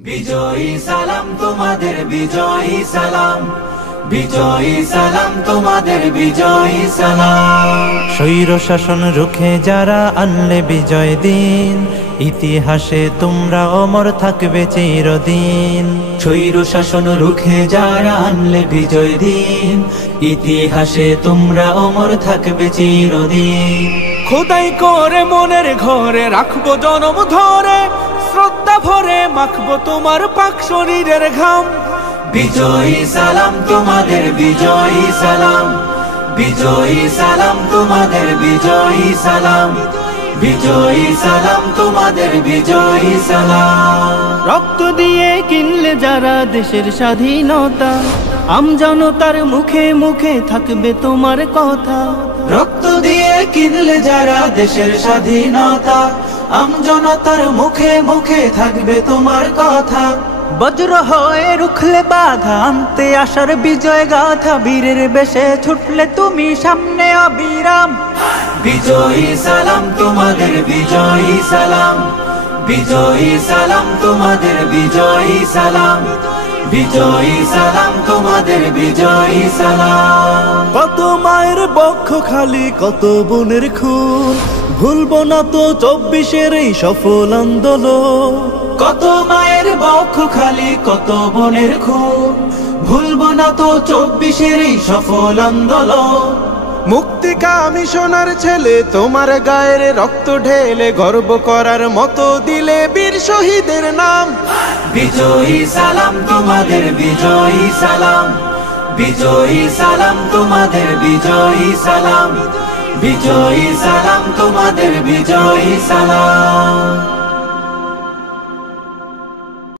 বিজয়ী সালাম তোমাদের, বিজয়ী সালাম, বিজয়ী সালাম তোমাদের, বিজয়ী সালাম। স্বৈর শাসন রুখে যারা আনলে বিজয় দিন, ইতিহাসে তোমরা অমর থাকবে চিরদিন। স্বৈর শাসন রুখে যারা আনলে বিজয় দিন, ইতিহাসে তোমরা অমর থাকবে চিরদিন। খোদাই করে মনের ঘরে রাখবো জনম ধরে, শ্রদ্ধা ভরে মাখবো তোমার পাক শরীরের ঘাম। বিজয়ী সালাম তোমাদের, বিজয়ী সালাম, বিজয়ী সালাম তোমাদের, বিজয়ী সালাম, বিজয়ী সালাম তোমাদের, বিজয়ী সালাম। রক্ত দিয়ে কিনলে যারা দেশের স্বাধীনতা, আমজনতার মুখে মুখে থাকবে তোমার কথা। রক্ত দিয়ে কিনলে যারা দেশের স্বাধীনতা, আমজনতার মুখে মুখে থাকবে তোমার কথা। বজ্র হয়ে রুখলে বাধা, আনতে আসার বিজয় গাথা, বীরের বেশে ছুটলে তুমি সামনে অবিরাম। বিজয়ী সালাম তোমাদের, বিজয়ী সালাম, বিজয়ী সালাম তোমাদের, বিজয়ী সালাম, বিজয়ী সালাম তোমাদের, বিজয়ী সালাম। কত মায়ের বক্ষ খালি, কত বোনের খুন, ভুলবো না তো 24-এর এই সফল আন্দোলন। কত মায়ের বক্ষ খালি, কত বোনের খুন, ভুলবো না তো 24-এর এই সফল আন্দোলন। মুক্তিকামী সোনার ছেলে তোমার গায়ের রক্ত ঢেলে, গর্ব করার মতো দিলে বীর শহীদের নাম। বিজয়ী সালাম তোমাদের, বিজয়ী সালাম, বিজয়ী সালাম তোমাদের, বিজয়ী সালাম, বিজয়ী সালাম তোমাদের, বিজয়ী সালাম।